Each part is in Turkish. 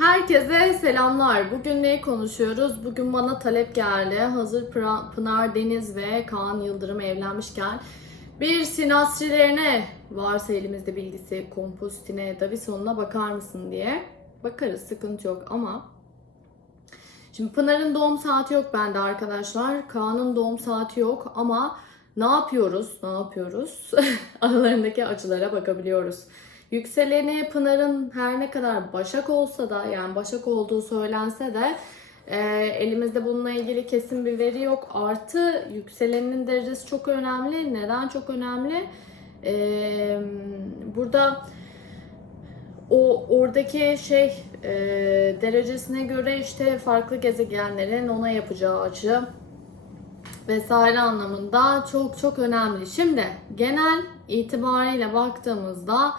Herkese selamlar. Bugün neyi konuşuyoruz? Bugün bana talep geldi. Hazır Pınar Deniz ve Kaan Yıldırım evlenmişken bir sinastrilerine varsa elimizde bilgisi kompozitine, Davison'una bakar mısın diye. Bakarız sıkıntı yok ama Şimdi Pınar'ın doğum saati yok bende arkadaşlar. Kaan'ın doğum saati yok ama ne yapıyoruz? Ne yapıyoruz? Aralarındaki açılara bakabiliyoruz. Yükseleni Pınar'ın her ne kadar Başak olsa da yani Başak olduğu söylense de e, elimizde bununla ilgili kesin bir veri yok. Artı yükselenin derecesi çok önemli. Neden çok önemli? E, burada o oradaki şey e, derecesine göre işte farklı gezegenlerin ona yapacağı açı vesaire anlamında çok çok önemli. Şimdi genel itibariyle baktığımızda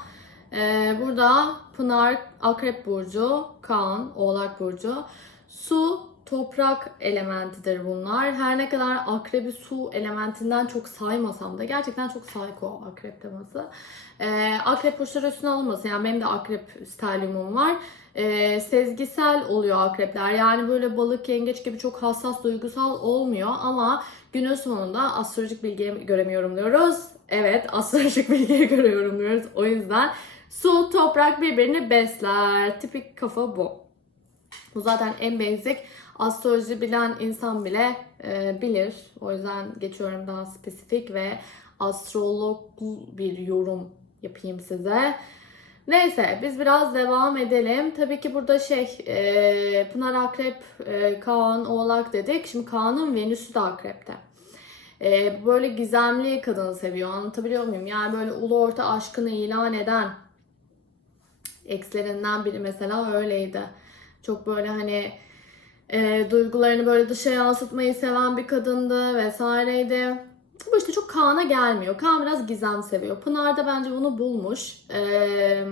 e, burada Pınar Akrep Burcu, Kaan Oğlak Burcu, su toprak elementidir bunlar. Her ne kadar akrebi su elementinden çok saymasam da gerçekten çok psycho akrep teması. Ee, akrep burçları üstüne alınmasın. Yani benim de akrep stelyumum var. Ee, sezgisel oluyor akrepler. Yani böyle balık, yengeç gibi çok hassas, duygusal olmuyor. Ama günün sonunda astrolojik bilgiye göre yorumluyoruz. Evet, astrolojik bilgiye göre yorumluyoruz. O yüzden su, toprak birbirini besler. Tipik kafa bu. Bu zaten en basic. Astroloji bilen insan bile e, bilir. O yüzden geçiyorum daha spesifik ve astrolog bir yorum yapayım size. Neyse biz biraz devam edelim. Tabii ki burada şey e, Pınar Akrep, e, Kaan Oğlak dedik. Şimdi Kaan'ın Venüs'ü de Akrep'te. E, böyle gizemli kadını seviyor. Anlatabiliyor muyum? Yani böyle ulu orta aşkını ilan eden ekslerinden biri mesela öyleydi. Çok böyle hani e, duygularını böyle dışa yansıtmayı seven bir kadındı vesaireydi. Bu işte çok Kaan'a gelmiyor. Kaan biraz gizem seviyor. Pınar da bence bunu bulmuş. E,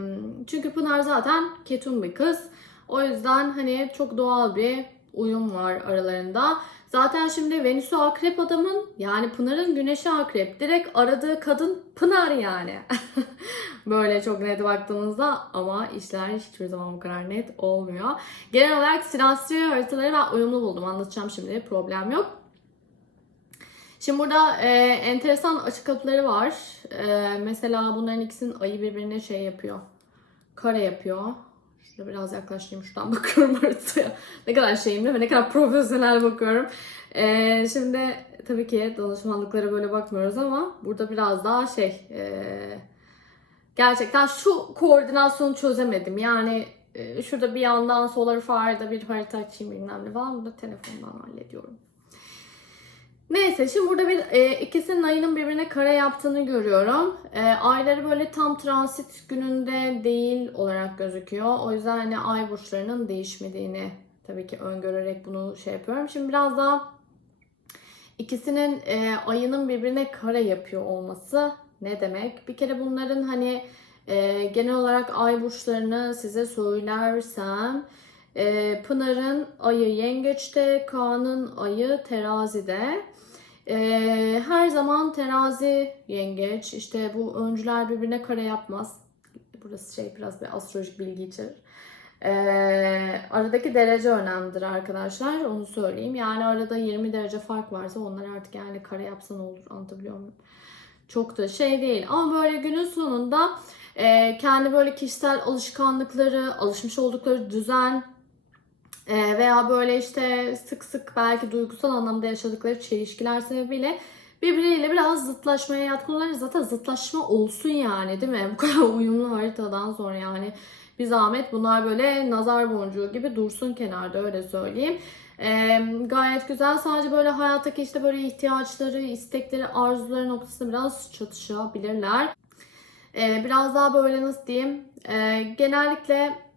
çünkü Pınar zaten ketum bir kız. O yüzden hani çok doğal bir uyum var aralarında. Zaten şimdi Venüs'ü akrep adamın yani Pınar'ın güneşi akrep. Direkt aradığı kadın Pınar yani. Böyle çok net baktığımızda ama işler hiçbir zaman bu kadar net olmuyor. Genel olarak sinastri haritaları ben uyumlu buldum. Anlatacağım şimdi problem yok. Şimdi burada e, enteresan açık kapıları var. E, mesela bunların ikisinin ayı birbirine şey yapıyor. Kare yapıyor. Şurada biraz yaklaşayım şuradan bakıyorum haritaya. ne kadar şeyimle ve ne kadar profesyonel bakıyorum. E, şimdi tabii ki danışmanlıklara böyle bakmıyoruz ama burada biraz daha şey... E, gerçekten şu koordinasyonu çözemedim. Yani e, şurada bir yandan solar fire'da bir harita açayım bilmem ne falan. Bunu da telefondan hallediyorum. Neyse şimdi burada bir e, ikisinin ayının birbirine kare yaptığını görüyorum. E, ayları böyle tam transit gününde değil olarak gözüküyor. O yüzden hani ay burçlarının değişmediğini tabii ki öngörerek bunu şey yapıyorum. Şimdi biraz daha ikisinin e, ayının birbirine kare yapıyor olması ne demek? Bir kere bunların hani e, genel olarak ay burçlarını size söylersem e, Pınar'ın ayı yengeçte, Kaan'ın ayı terazide. E, her zaman terazi yengeç. İşte bu öncüler birbirine kare yapmaz. Burası şey biraz bir astrolojik bilgi içerir. E, aradaki derece önemlidir arkadaşlar. Onu söyleyeyim. Yani arada 20 derece fark varsa onlar artık yani kare yapsan olur. Anlatabiliyor muyum? Çok da şey değil. Ama böyle günün sonunda e, kendi böyle kişisel alışkanlıkları, alışmış oldukları düzen e, veya böyle işte sık sık belki duygusal anlamda yaşadıkları çelişkiler sebebiyle birbiriyle biraz zıtlaşmaya yatkınlar. Zaten zıtlaşma olsun yani değil mi? Bu kadar uyumlu haritadan sonra yani bir zahmet bunlar böyle nazar boncuğu gibi dursun kenarda öyle söyleyeyim. Ee, gayet güzel. Sadece böyle hayattaki işte böyle ihtiyaçları, istekleri, arzuları noktasında biraz çatışabilirler. Ee, biraz daha böyle nasıl diyeyim? Ee, genellikle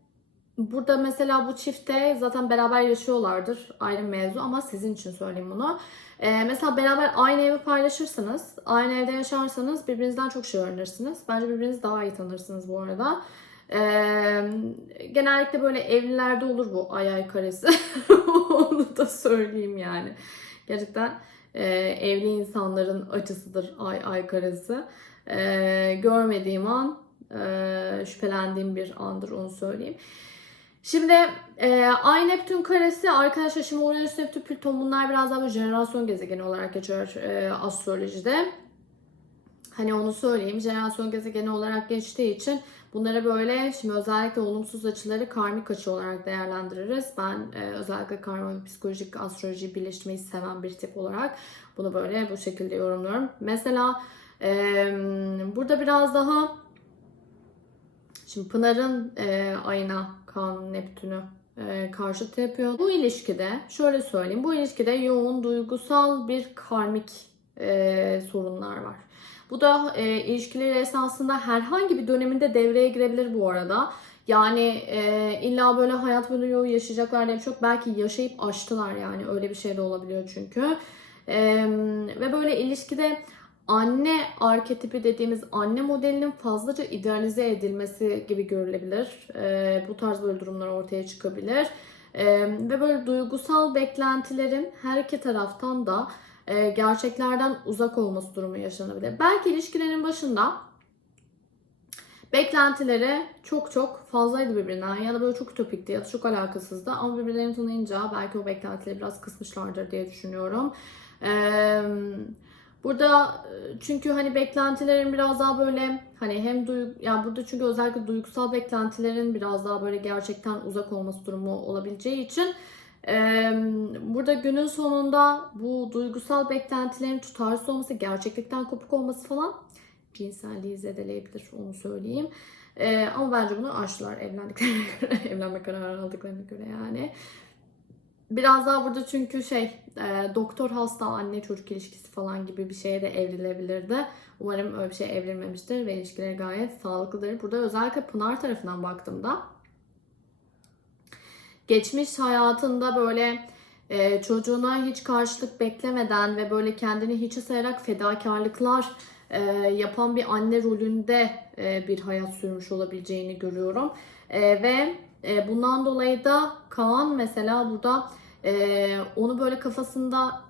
burada mesela bu çifte zaten beraber yaşıyorlardır. Ayrı mevzu ama sizin için söyleyeyim bunu. Ee, mesela beraber aynı evi paylaşırsanız, aynı evde yaşarsanız birbirinizden çok şey öğrenirsiniz. Bence birbirinizi daha iyi tanırsınız bu arada. Ee, genellikle böyle evlilerde olur bu ay ay karesi. Onu da söyleyeyim yani. Gerçekten e, evli insanların açısıdır ay ay karesi. E, görmediğim an e, şüphelendiğim bir andır onu söyleyeyim. Şimdi e, Ay Neptün karesi arkadaşlar şimdi Uranüs Neptün Plüton bunlar biraz daha böyle jenerasyon gezegeni olarak geçiyor e, astrolojide. Hani onu söyleyeyim jenerasyon gezegeni olarak geçtiği için bunlara böyle şimdi özellikle olumsuz açıları karmik açı olarak değerlendiririz. Ben e, özellikle karma psikolojik astrolojiyi birleştirmeyi seven bir tip olarak bunu böyle bu şekilde yorumluyorum. Mesela e, burada biraz daha şimdi Pınar'ın e, ayına Kaan'ın Neptün'ü e, yapıyor. Bu ilişkide şöyle söyleyeyim. Bu ilişkide yoğun duygusal bir karmik e, sorunlar var. Bu da e, ilişkileri esasında herhangi bir döneminde devreye girebilir bu arada. Yani e, illa böyle hayat boyu yaşayacaklar diye bir şey. Belki yaşayıp aştılar yani öyle bir şey de olabiliyor çünkü. E, ve böyle ilişkide anne arketipi dediğimiz anne modelinin fazlaca idealize edilmesi gibi görülebilir. E, bu tarz böyle durumlar ortaya çıkabilir. E, ve böyle duygusal beklentilerin her iki taraftan da e, gerçeklerden uzak olması durumu yaşanabilir. Belki ilişkilerin başında beklentileri çok çok fazlaydı birbirinden ya da böyle çok ütopikti ya da çok alakasızdı ama birbirlerini tanıyınca belki o beklentileri biraz kısmışlardır diye düşünüyorum. Ee, burada çünkü hani beklentilerin biraz daha böyle hani hem duygu yani burada çünkü özellikle duygusal beklentilerin biraz daha böyle gerçekten uzak olması durumu olabileceği için Burada günün sonunda bu duygusal beklentilerin tutarsız olması, gerçeklikten kopuk olması falan cinselliği zedeleyebilir onu söyleyeyim. Ama bence bunu aştılar evlendiklerine göre, evlenme kararı aldıklarına göre yani. Biraz daha burada çünkü şey doktor hasta anne çocuk ilişkisi falan gibi bir şeye de evrilebilirdi. Umarım öyle bir şey evrilmemiştir ve ilişkileri gayet sağlıklıdır. Burada özellikle Pınar tarafından baktığımda geçmiş hayatında böyle e, çocuğuna hiç karşılık beklemeden ve böyle kendini hiçe sayarak fedakarlıklar e, yapan bir anne rolünde e, bir hayat sürmüş olabileceğini görüyorum. E, ve e, bundan dolayı da Kaan mesela burada e, onu böyle kafasında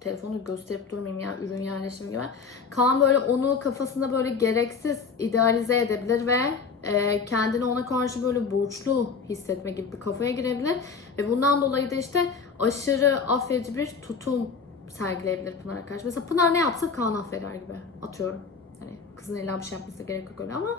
telefonu gösterip durmayayım ya ürün yerleşimi gibi. Kaan böyle onu kafasında böyle gereksiz idealize edebilir ve e, kendini ona karşı böyle borçlu hissetme gibi bir kafaya girebilir. Ve bundan dolayı da işte aşırı affedici bir tutum sergileyebilir Pınar'a karşı. Mesela Pınar ne yapsa Kaan affeder gibi atıyorum. Hani kızın illa bir şey yapması gerek yok öyle ama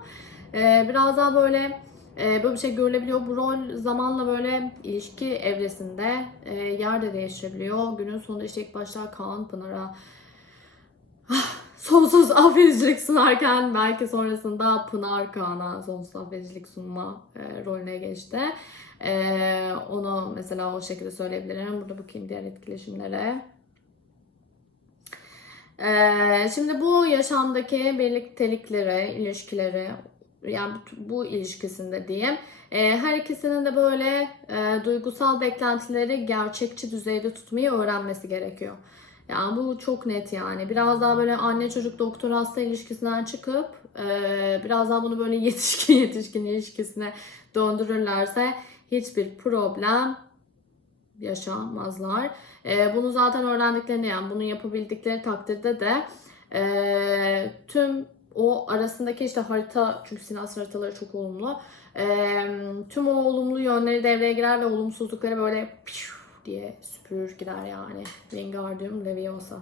e, biraz daha böyle böyle bir şey görülebiliyor. Bu rol zamanla böyle ilişki evresinde e, yer de değiştirebiliyor. Günün sonunda işte ilk başta Kaan Pınar'a ah, sonsuz affedicilik sunarken belki sonrasında Pınar Kaan'a sonsuz affedicilik sunma e, rolüne geçti. E, onu mesela o şekilde söyleyebilirim. Burada bakayım diğer etkileşimlere. E, şimdi bu yaşamdaki birliktelikleri, ilişkileri, yani bu ilişkisinde diyeyim. E, her ikisinin de böyle e, duygusal beklentileri gerçekçi düzeyde tutmayı öğrenmesi gerekiyor. Yani bu çok net yani. Biraz daha böyle anne çocuk doktor hasta ilişkisinden çıkıp e, biraz daha bunu böyle yetişkin yetişkin ilişkisine döndürürlerse hiçbir problem yaşamazlar. E, bunu zaten öğrendiklerini yani bunu yapabildikleri takdirde de e, tüm o arasındaki işte harita çünkü sinas haritaları çok olumlu. E, tüm o olumlu yönleri devreye girer ve olumsuzlukları böyle diye süpürür gider yani. Wingardium Leviosa.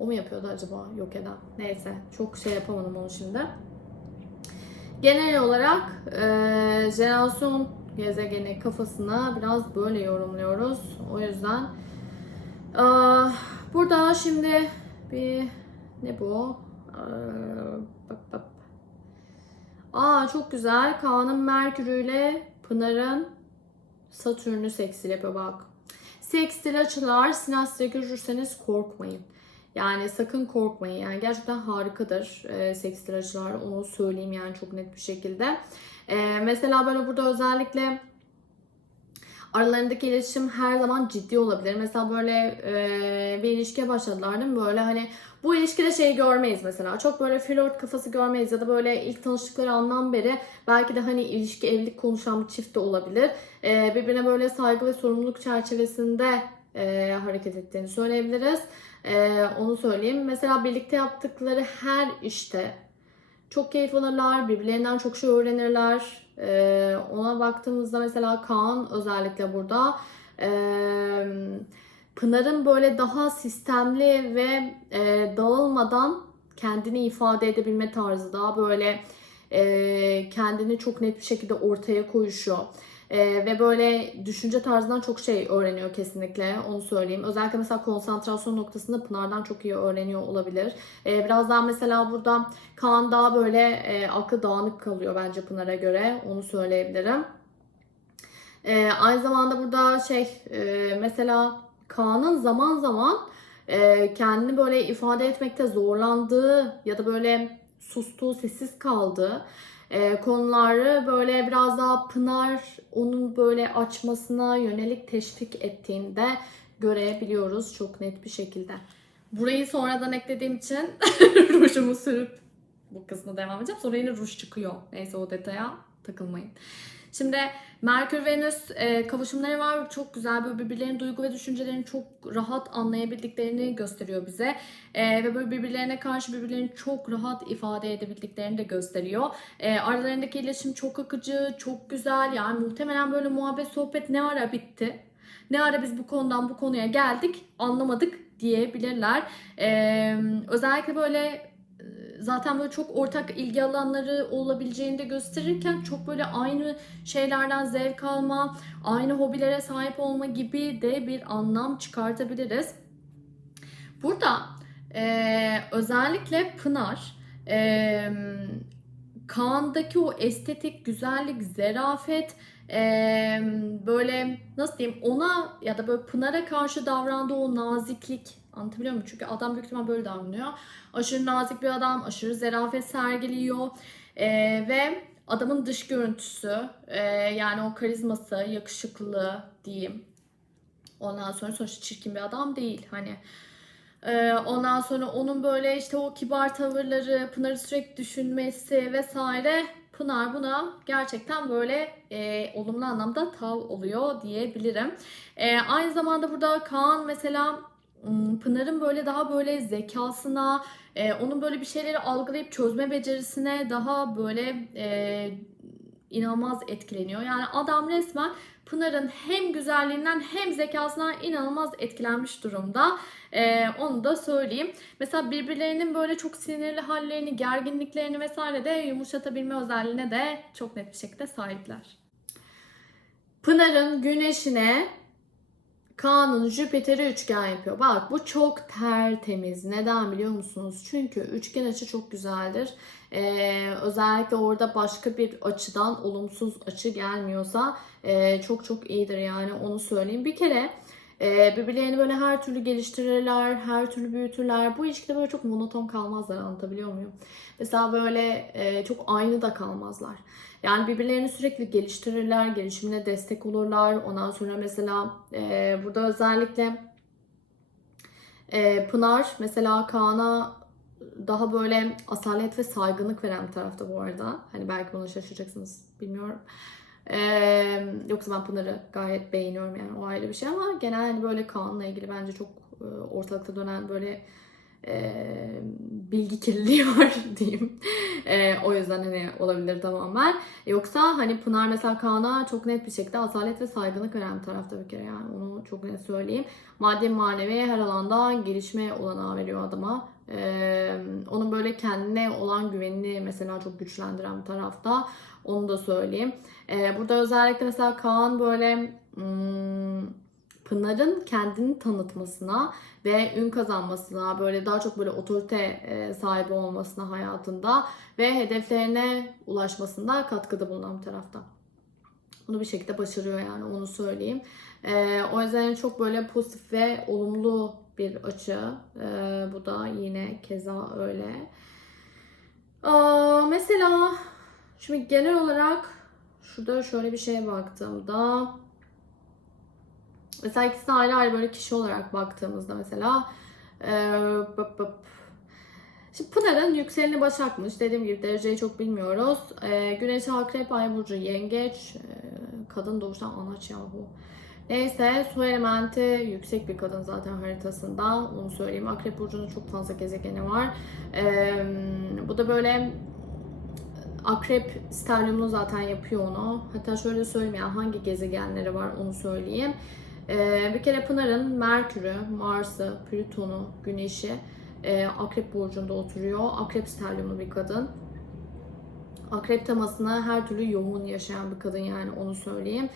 O mu yapıyordu acaba yok eden? Neyse çok şey yapamadım onu şimdi. Genel olarak e, jenerasyon gezegeni kafasına biraz böyle yorumluyoruz. O yüzden e, burada şimdi bir ne bu? E, bak. Aa çok güzel. Kaan'ın Merkür ile Pınar'ın Satürn'ü seksil yapıyor bak. Sekstil açılar sinastre görürseniz korkmayın. Yani sakın korkmayın. Yani gerçekten harikadır e, sekstil açılar. Onu söyleyeyim yani çok net bir şekilde. E, mesela böyle burada özellikle aralarındaki iletişim her zaman ciddi olabilir. Mesela böyle e, bir ilişkiye başladılar değil mi? Böyle hani bu ilişkide şey görmeyiz mesela. Çok böyle flört kafası görmeyiz ya da böyle ilk tanıştıkları andan beri belki de hani ilişki evlilik konuşan bir çift de olabilir. E, birbirine böyle saygı ve sorumluluk çerçevesinde e, hareket ettiğini söyleyebiliriz. E, onu söyleyeyim. Mesela birlikte yaptıkları her işte çok keyif alırlar, birbirlerinden çok şey öğrenirler Ee, ona baktığımızda mesela Kaan özellikle burada. Ee, Pınar'ın böyle daha sistemli ve e, dağılmadan kendini ifade edebilme tarzı daha böyle e, kendini çok net bir şekilde ortaya koyuşu e, ve böyle düşünce tarzından çok şey öğreniyor kesinlikle onu söyleyeyim. Özellikle mesela konsantrasyon noktasında Pınar'dan çok iyi öğreniyor olabilir. E, biraz daha mesela burada Kaan daha böyle e, aklı dağınık kalıyor bence Pınar'a göre onu söyleyebilirim. E, aynı zamanda burada şey e, mesela Kaan'ın zaman zaman e, kendini böyle ifade etmekte zorlandığı ya da böyle sustuğu, sessiz kaldığı e, konuları böyle biraz daha Pınar onun böyle açmasına yönelik teşvik ettiğinde görebiliyoruz çok net bir şekilde. Burayı sonradan eklediğim için rujumu sürüp bu kısmına devam edeceğim. Sonra yine ruj çıkıyor. Neyse o detaya takılmayın. Şimdi Merkür Venüs e, kavuşumları var. Çok güzel böyle birbirlerinin duygu ve düşüncelerini çok rahat anlayabildiklerini gösteriyor bize. E, ve böyle birbirlerine karşı birbirlerini çok rahat ifade edebildiklerini de gösteriyor. E, aralarındaki iletişim çok akıcı, çok güzel. Yani muhtemelen böyle muhabbet sohbet ne ara bitti? Ne ara biz bu konudan bu konuya geldik anlamadık diyebilirler. E, özellikle böyle zaten böyle çok ortak ilgi alanları olabileceğini de gösterirken çok böyle aynı şeylerden zevk alma, aynı hobilere sahip olma gibi de bir anlam çıkartabiliriz. Burada e, özellikle Pınar e, Kaan'daki o estetik, güzellik, zerafet e, böyle nasıl diyeyim ona ya da böyle Pınar'a karşı davrandığı o naziklik anlatabiliyor muyum? Çünkü adam büyük ihtimal böyle davranıyor. Aşırı nazik bir adam, aşırı zerafet sergiliyor e, ve adamın dış görüntüsü e, yani o karizması, yakışıklı diyeyim. Ondan sonra sonuçta çirkin bir adam değil hani. Ee, ondan sonra onun böyle işte o kibar tavırları, Pınar'ı sürekli düşünmesi vesaire Pınar buna gerçekten böyle e, olumlu anlamda tav oluyor diyebilirim. E, aynı zamanda burada Kaan mesela Pınar'ın böyle daha böyle zekasına, e, onun böyle bir şeyleri algılayıp çözme becerisine daha böyle e, inanılmaz etkileniyor. Yani adam resmen Pınar'ın hem güzelliğinden hem zekasından inanılmaz etkilenmiş durumda. Ee, onu da söyleyeyim. Mesela birbirlerinin böyle çok sinirli hallerini, gerginliklerini vesaire de yumuşatabilme özelliğine de çok net bir şekilde sahipler. Pınar'ın güneşine Kaan'ın Jüpiter'i üçgen yapıyor. Bak bu çok tertemiz. Neden biliyor musunuz? Çünkü üçgen açı çok güzeldir. Ee, özellikle orada başka bir açıdan olumsuz açı gelmiyorsa e, çok çok iyidir yani onu söyleyeyim. Bir kere e, birbirlerini böyle her türlü geliştirirler, her türlü büyütürler. Bu ilişkide böyle çok monoton kalmazlar anlatabiliyor muyum? Mesela böyle e, çok aynı da kalmazlar. Yani birbirlerini sürekli geliştirirler, gelişimine destek olurlar. Ondan sonra mesela e, burada özellikle e, Pınar mesela Kaan'a daha böyle asalet ve saygınlık veren bir tarafta bu arada. Hani belki buna şaşıracaksınız bilmiyorum. Ee, yoksa ben Pınar'ı gayet beğeniyorum yani o ayrı bir şey ama genel hani böyle Kaan'la ilgili bence çok e, ortalıkta dönen böyle e, bilgi kirliliği var diyeyim. E, o yüzden hani olabilir tamamen. Yoksa hani Pınar mesela Kaan'a çok net bir şekilde asalet ve saygınlık veren tarafta bir kere yani onu çok net söyleyeyim. Maddi manevi her alanda gelişme olanağı veriyor adama. Ee, onun böyle kendine olan güvenini mesela çok güçlendiren bir tarafta. Onu da söyleyeyim. Ee, burada özellikle mesela Kaan böyle hmm, Pınar'ın kendini tanıtmasına ve ün kazanmasına, böyle daha çok böyle otorite e, sahibi olmasına hayatında ve hedeflerine ulaşmasında katkıda bulunan bir tarafta. Bunu bir şekilde başarıyor yani onu söyleyeyim. Ee, o yüzden çok böyle pozitif ve olumlu bir açı. Ee, bu da yine keza öyle. Aa, mesela şimdi genel olarak şurada şöyle bir şeye baktığımda mesela ikisi ayrı ayrı böyle kişi olarak baktığımızda mesela ee, bıp bıp. Şimdi Pınar'ın yükseleni Başak'mış. Dediğim gibi dereceyi çok bilmiyoruz. Ee, Güneş Akrep, Ay Burcu Yengeç. Ee, kadın doğuştan anaç yahu. Neyse su elementi yüksek bir kadın zaten haritasında. Onu söyleyeyim. Akrep Burcu'nun çok fazla gezegeni var. Ee, bu da böyle akrep sterliumlu zaten yapıyor onu. Hatta şöyle söyleyeyim yani hangi gezegenleri var onu söyleyeyim. Ee, bir kere Pınar'ın Merkür'ü, Mars'ı, Plüton'u, Güneş'i e, Akrep Burcu'nda oturuyor. Akrep sterliumlu bir kadın. Akrep temasını her türlü yoğun yaşayan bir kadın yani onu söyleyeyim.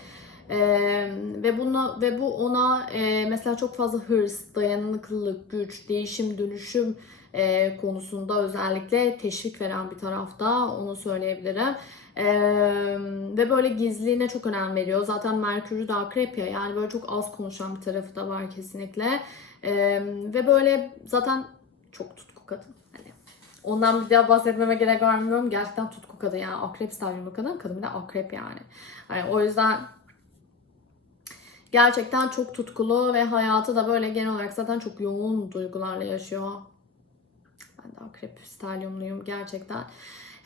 Ee, ve buna ve bu ona e, mesela çok fazla hırs, dayanıklılık, güç, değişim, dönüşüm e, konusunda özellikle teşvik veren bir tarafta onu söyleyebilirim. Ee, ve böyle gizliliğine çok önem veriyor. Zaten Merkür'ü de akrep ya yani böyle çok az konuşan bir tarafı da var kesinlikle. Ee, ve böyle zaten çok tutku kadın. Hani ondan bir daha bahsetmeme gerek var. Gerçekten tutku kadın yani akrep sterlium kadın. Kadın bir de akrep yani. yani. O yüzden gerçekten çok tutkulu ve hayatı da böyle genel olarak zaten çok yoğun duygularla yaşıyor. Ben de akrep sterliumluyum gerçekten.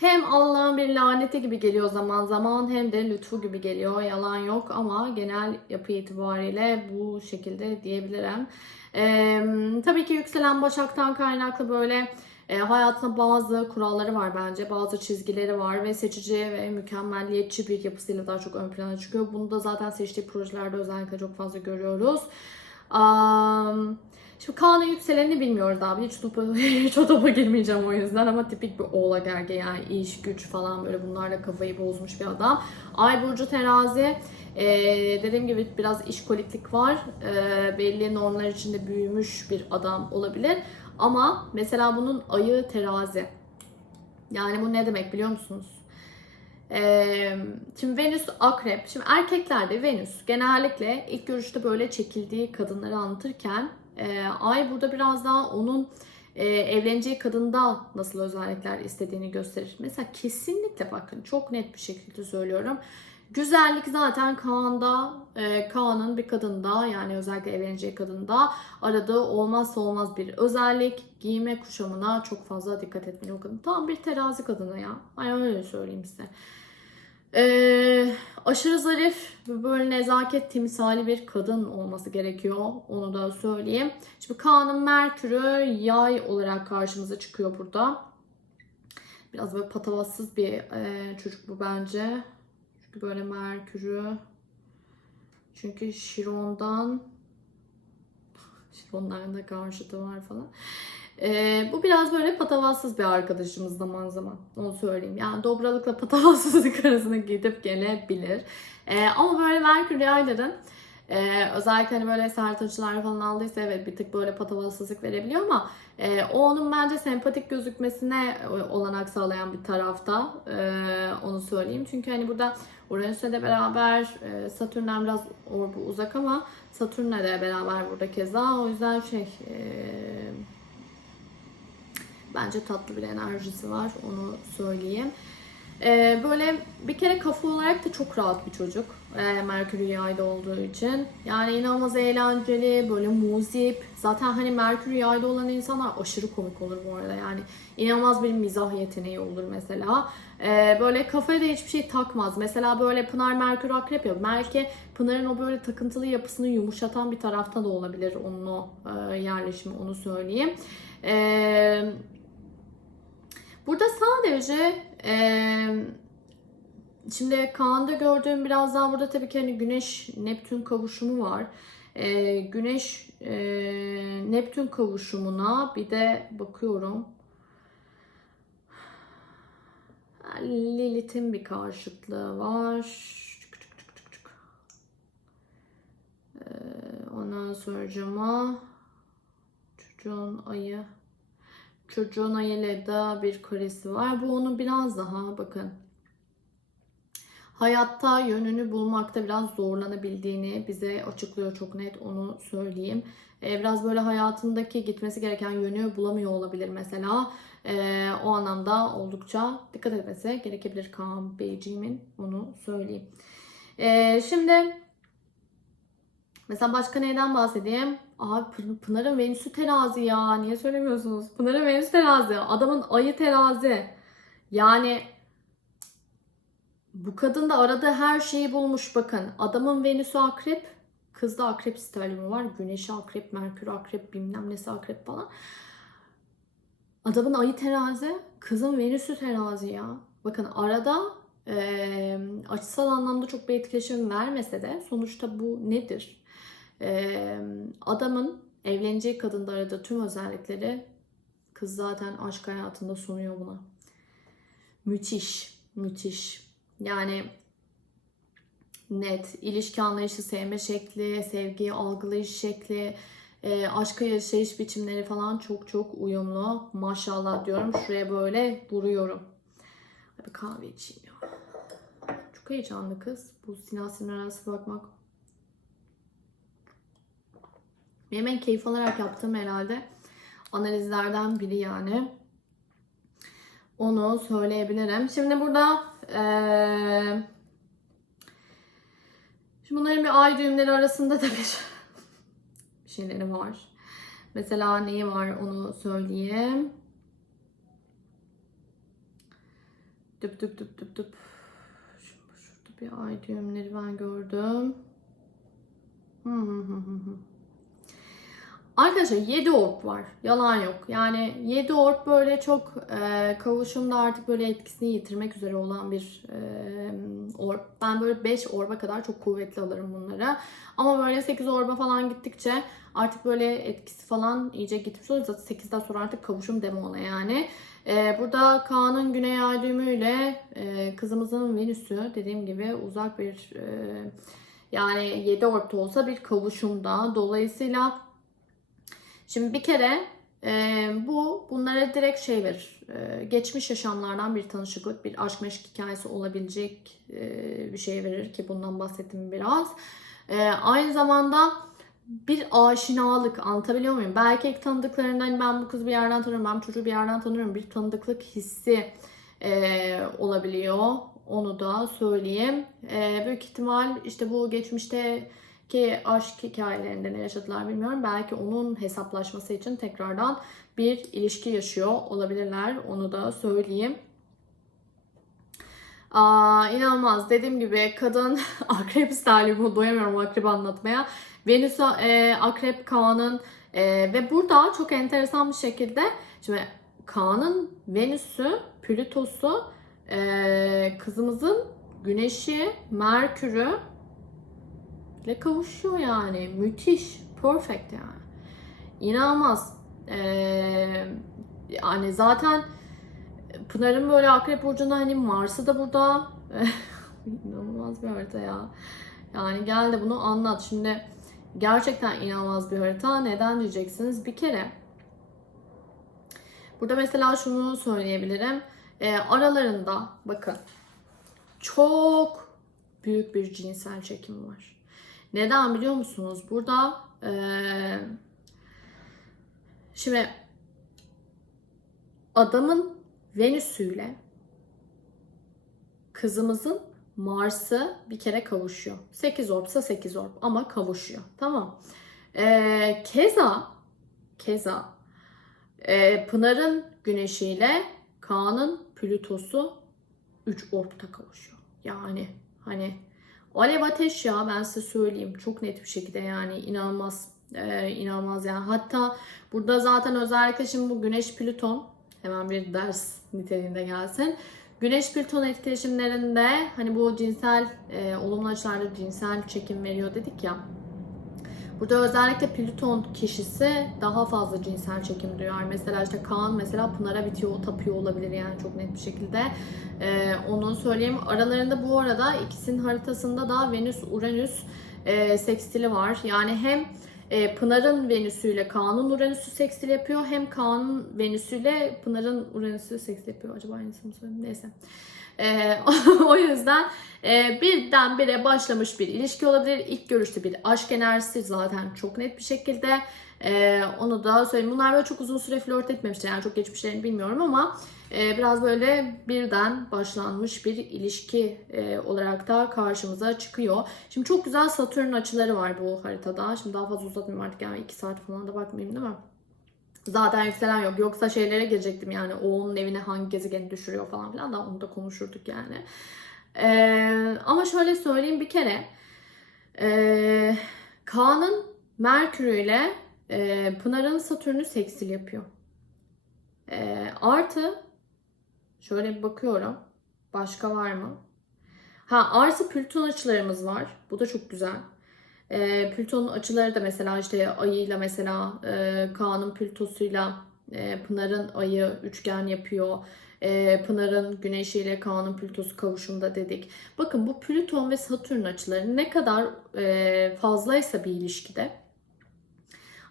Hem Allah'ın bir laneti gibi geliyor zaman zaman hem de lütfu gibi geliyor. Yalan yok ama genel yapı itibariyle bu şekilde diyebilirim. Ee, tabii ki yükselen Başak'tan kaynaklı böyle e, hayatında bazı kuralları var bence. Bazı çizgileri var ve seçici ve mükemmelliyetçi bir yapısıyla daha çok ön plana çıkıyor. Bunu da zaten seçtiği projelerde özellikle çok fazla görüyoruz. Um, Şimdi Kaan'ın yükselenini bilmiyoruz abi. Hiç, topa, hiç o topa girmeyeceğim o yüzden ama tipik bir oğlak erge yani iş, güç falan böyle bunlarla kafayı bozmuş bir adam. Ay Burcu terazi. Ee, dediğim gibi biraz işkoliklik var. Ee, belli normlar içinde büyümüş bir adam olabilir. Ama mesela bunun ayı terazi. Yani bu ne demek biliyor musunuz? Ee, şimdi Venüs akrep. Şimdi erkeklerde Venüs genellikle ilk görüşte böyle çekildiği kadınları anlatırken e, ay burada biraz daha onun e, evleneceği kadında nasıl özellikler istediğini gösterir. Mesela kesinlikle bakın çok net bir şekilde söylüyorum. Güzellik zaten Kaan'da, e, Kaan'ın bir kadında yani özellikle evleneceği kadında aradığı olmazsa olmaz bir özellik. Giyime kuşamına çok fazla dikkat etmeli o kadın. Tam bir terazi kadını ya. Aynen öyle söyleyeyim size. Ee, aşırı zarif ve böyle nezaket timsali bir kadın olması gerekiyor. Onu da söyleyeyim. Şimdi Kaan'ın Merkür'ü yay olarak karşımıza çıkıyor burada. Biraz böyle patavatsız bir e, çocuk bu bence. Çünkü böyle Merkür'ü çünkü Şiron'dan Şironların da karşıtı var falan. Ee, bu biraz böyle patavatsız bir arkadaşımız zaman zaman. Onu söyleyeyim. Yani dobralıkla patavatsızlık arasına gidip gelebilir. Ee, ama böyle Merkür yayların ee, özellikle hani böyle sert açılar falan aldıysa evet bir tık böyle patavatsızlık verebiliyor ama e, o onun bence sempatik gözükmesine olanak sağlayan bir tarafta. Ee, onu söyleyeyim. Çünkü hani burada Uranüs'le de beraber e, Satürn'den biraz orbu uzak ama Satürn'le de beraber burada keza. O yüzden şey e, Bence tatlı bir enerjisi var onu söyleyeyim. Ee, böyle bir kere kafa olarak da çok rahat bir çocuk. Ee, Merkür yayda olduğu için. Yani inanılmaz eğlenceli, böyle muzip. Zaten hani Merkür yayda olan insanlar aşırı komik olur bu arada. Yani inanılmaz bir mizah yeteneği olur mesela. Ee, böyle kafaya da hiçbir şey takmaz. Mesela böyle Pınar Merkür akrep ya. Belki Pınar'ın o böyle takıntılı yapısını yumuşatan bir tarafta da olabilir onun o e, yerleşimi onu söyleyeyim. Eee Burada sadece e, şimdi Kaan'da gördüğüm biraz daha burada tabii ki hani Güneş Neptün kavuşumu var. E, Güneş e, Neptün kavuşumuna bir de bakıyorum. Lilith'in bir karşıtlığı var. Ee, ondan sonra çocuğun ayı Çocuğun ayıyla bir karesi var. Bu onun biraz daha bakın hayatta yönünü bulmakta biraz zorlanabildiğini bize açıklıyor çok net onu söyleyeyim. Ee, biraz böyle hayatındaki gitmesi gereken yönü bulamıyor olabilir mesela. Ee, o anlamda oldukça dikkat etmesi gerekebilir Kaan Beyciğimin onu söyleyeyim. Ee, şimdi mesela başka neyden bahsedeyim? Abi Pınar'ın Venüs'ü terazi ya. Niye söylemiyorsunuz? Pınar'ın Venüs'ü terazi. Adamın ayı terazi. Yani bu kadın da aradığı her şeyi bulmuş bakın. Adamın Venüs'ü akrep. Kızda akrep sterlimi var. Güneşi akrep, Merkür akrep, bilmem nesi akrep falan. Adamın ayı terazi. Kızın Venüs'ü terazi ya. Bakın arada e, açısal anlamda çok bir etkileşim vermese de sonuçta bu nedir? Adamın evleneceği kadında aradığı tüm özellikleri kız zaten aşk hayatında sunuyor buna. Müthiş, müthiş. Yani net, ilişki anlayışı, sevme şekli, sevgiyi algılayış şekli, e, aşka yaşayış biçimleri falan çok çok uyumlu. Maşallah diyorum. Şuraya böyle vuruyorum. Bir kahve içeyim ya. Çok heyecanlı kız. Bu Sinan Sinan arası bakmak. Benim en keyif alarak yaptığım herhalde analizlerden biri yani. Onu söyleyebilirim. Şimdi burada eee Şimdi bunların bir ay düğümleri arasında da bir şeyleri var. Mesela neyi var onu söyleyeyim. Düp düp düp düp düp. Şurada, bir ay düğümleri ben gördüm. Hı hı hı hı. Arkadaşlar 7 orb var. Yalan yok. Yani 7 orb böyle çok e, kavuşumda artık böyle etkisini yitirmek üzere olan bir e, orb. Ben böyle 5 orba kadar çok kuvvetli alırım bunları. Ama böyle 8 orba falan gittikçe artık böyle etkisi falan iyice gitmiş oluyor. Zaten 8'den sonra artık kavuşum deme ona yani. E, burada Kaan'ın güney ay düğümüyle e, kızımızın Venüs'ü dediğim gibi uzak bir e, yani 7 orb da olsa bir kavuşumda. Dolayısıyla Şimdi bir kere e, bu bunlara direkt şey verir. E, geçmiş yaşamlardan bir tanışıklık, bir aşk meşk hikayesi olabilecek e, bir şey verir ki bundan bahsettim biraz. E, aynı zamanda bir aşinalık anlatabiliyor muyum? Belki ilk tanıdıklarında hani ben bu kızı bir yerden tanıyorum, ben çocuğu bir yerden tanıyorum. Bir tanıdıklık hissi e, olabiliyor. Onu da söyleyeyim. E, büyük ihtimal işte bu geçmişte ki aşk hikayelerinde ne yaşadılar bilmiyorum. Belki onun hesaplaşması için tekrardan bir ilişki yaşıyor olabilirler. Onu da söyleyeyim. Aa, inanılmaz. Dediğim gibi kadın akrep bu. Doyamıyorum akrep anlatmaya. Venüs e, akrep Kaan'ın e, ve burada çok enteresan bir şekilde şimdi Kaan'ın Venüs'ü, Plüto'su, e, kızımızın Güneş'i, Merkür'ü ile kavuşuyor yani. Müthiş. Perfect yani. İnanılmaz. Ee, yani zaten Pınar'ın böyle Akrep Burcu'nda hani Mars'ı da burada. inanılmaz bir harita ya. Yani gel de bunu anlat. Şimdi gerçekten inanılmaz bir harita. Neden diyeceksiniz? Bir kere burada mesela şunu söyleyebilirim. Ee, aralarında bakın çok büyük bir cinsel çekim var. Neden biliyor musunuz? Burada ee, şimdi adamın Venüs'üyle kızımızın Mars'ı bir kere kavuşuyor. 8 orbsa 8 orb ama kavuşuyor. Tamam. Ee, keza keza e, Pınar'ın güneşiyle Kaan'ın Plütosu 3 orbta kavuşuyor. Yani hani Alev ateş ya ben size söyleyeyim. Çok net bir şekilde yani inanılmaz. Ee, inanılmaz yani. Hatta burada zaten özellikle şimdi bu Güneş Plüton hemen bir ders niteliğinde gelsin. Güneş Plüton etkileşimlerinde hani bu cinsel e, olumlu açılarda cinsel çekim veriyor dedik ya. Burada özellikle Plüton kişisi daha fazla cinsel çekim duyar. Mesela işte Kaan mesela Pınar'a bitiyor, tapıyor olabilir yani çok net bir şekilde. Ee, onu söyleyeyim. Aralarında bu arada ikisinin haritasında da Venüs-Uranüs e, sekstili var. Yani hem e, Pınar'ın Venüs'üyle Kaan'ın Uranüs'ü sekstil yapıyor. Hem Kaan'ın Venüs'üyle Pınar'ın Uranüs'ü sekstil yapıyor. Acaba aynısını mı söyledim? Neyse. E, o yüzden e, birden bire başlamış bir ilişki olabilir. İlk görüşte bir aşk enerjisi zaten çok net bir şekilde. E, onu da söyleyeyim. Bunlar böyle çok uzun süre flört etmemişler. Yani çok geçmişlerini bilmiyorum ama e, biraz böyle birden başlanmış bir ilişki e, olarak da karşımıza çıkıyor. Şimdi çok güzel Satürn açıları var bu haritada. Şimdi daha fazla uzatmayayım artık yani 2 saat falan da bakmayayım değil mi? Zaten yükselen yok. Yoksa şeylere girecektim yani o onun evine hangi gezegeni düşürüyor falan filan da onu da konuşurduk yani. Ee, ama şöyle söyleyeyim bir kere. Ee, Kaan'ın Merkür ile e, Pınar'ın Satürn'ü seksil yapıyor. E, artı şöyle bir bakıyorum. Başka var mı? Ha artı Plüton açılarımız var. Bu da çok güzel. Ee, Plüton'un açıları da mesela işte ayıyla mesela e, Kaan'ın Plütosuyla e, Pınar'ın ayı üçgen yapıyor. E, Pınar'ın güneşiyle Kaan'ın Plütosu kavuşumda dedik. Bakın bu Plüton ve Satürn açıları ne kadar e, fazlaysa bir ilişkide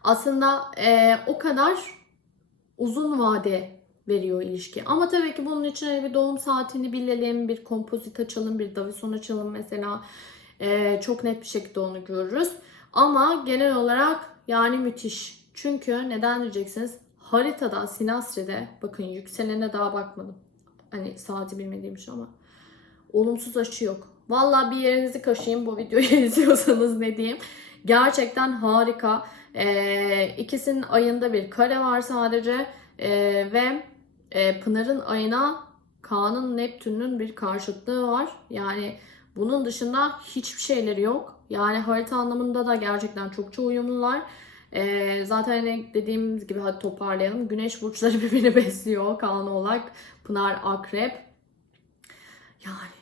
aslında e, o kadar uzun vade veriyor ilişki. Ama tabii ki bunun için hani bir doğum saatini bilelim, bir kompozit açalım, bir davison açalım mesela. Ee, çok net bir şekilde onu görürüz. Ama genel olarak yani müthiş. Çünkü neden diyeceksiniz? Haritada, Sinastri'de bakın yükselene daha bakmadım. Hani saati bilmediğim için ama olumsuz açı yok. Vallahi bir yerinizi kaşıyın bu videoyu izliyorsanız ne diyeyim. Gerçekten harika. Ee, ikisinin ayında bir kare var sadece. Ee, ve e, Pınar'ın ayına Kaan'ın Neptün'ün bir karşıtlığı var. Yani bunun dışında hiçbir şeyleri yok. Yani harita anlamında da gerçekten çokça uyumlular. Ee, zaten hani dediğimiz gibi hadi toparlayalım. Güneş burçları birbirini besliyor. Kaan Oğlak, Pınar Akrep. Yani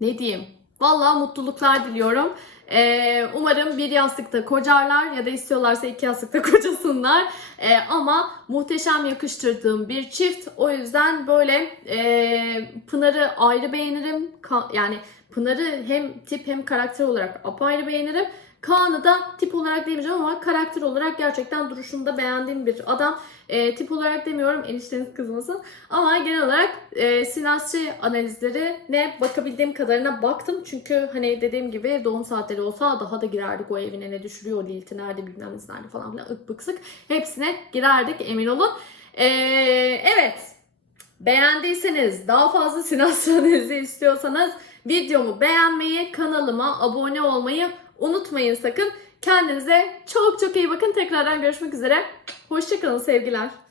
ne diyeyim? Vallahi mutluluklar diliyorum. Ee, umarım bir yastıkta kocarlar ya da istiyorlarsa iki yastıkta kocasınlar. Ee, ama muhteşem yakıştırdığım bir çift. O yüzden böyle e, Pınar'ı ayrı beğenirim. Ka- yani Pınar'ı hem tip hem karakter olarak apayrı beğenirim. Kaan'ı da tip olarak demeyeceğim ama karakter olarak gerçekten duruşunda beğendiğim bir adam. E, tip olarak demiyorum enişteniz kızmasın. Ama genel olarak e, sinastri analizleri ne bakabildiğim kadarına baktım. Çünkü hani dediğim gibi doğum saatleri olsa daha da girerdik o evine ne düşürüyor, Lilith'i nerede bilmem nerede falan filan ık bık sık. Hepsine girerdik emin olun. E, evet beğendiyseniz daha fazla sinastri analizi istiyorsanız videomu beğenmeyi, kanalıma abone olmayı unutmayın sakın. Kendinize çok çok iyi bakın. Tekrardan görüşmek üzere. Hoşçakalın sevgiler.